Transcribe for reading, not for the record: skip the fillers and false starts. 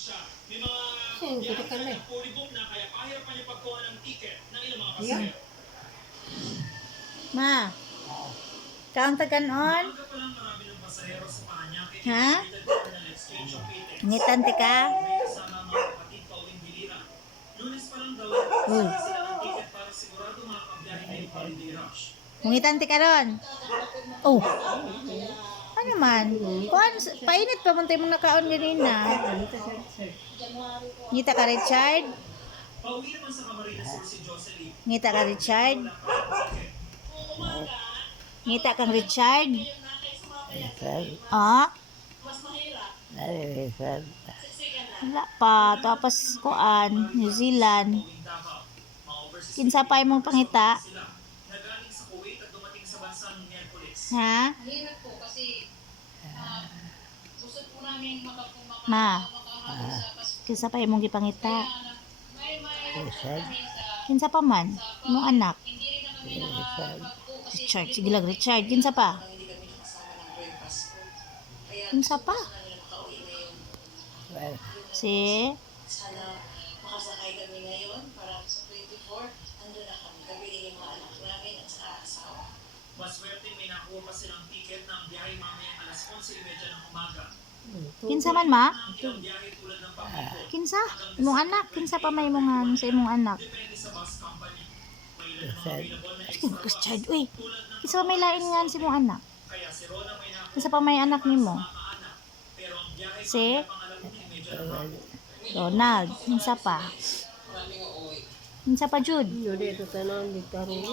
Kita ka na. Yeah. Ma, kaon on? Ha? Ngitante ka? Uy. Ngitante ka ron? Oh. Ano man? Kuan, painit pa muntay mong nakaon ganina. Ngita ka, Richard? Ngita ka, Richard? Ngita kang Richard? Ah? Wala pa. Tapos kuan, New Zealand. Kinsa pa imong pangita? Ha? Ma, kinsa pa imong gipangita? Kinsa pa man? Imong anak? Richard, sige lang Richard. Kinsa pa? Kinsa pa? Si? Sana makasakay kami ngayon para sa 24, ando na kami. Kami yung mga anak namin at sa asawa. Maswerte may nakuha pa silang ticket ng biyahe mamaya alas 11:30 ng umaga. Kinsa man ma? Ilang biyahe tulad ng pag-ikot. Kinsa? Imong anak? Kinsa pa may imongan sa imong anak? Depende sa bus company. May ilan namang available na Sige, extra Richard, rides uy. tulad ng Kinsa pa may lain nga sa imong anak? kaya si Rona may nakuha Kinsa pa may anak nimo? mga anak. Pero ang biyahe Si pangalawa medyo na Ronald. Kinsa pa? Kinsa pa Jude? Yun, ito tanong, di tarong.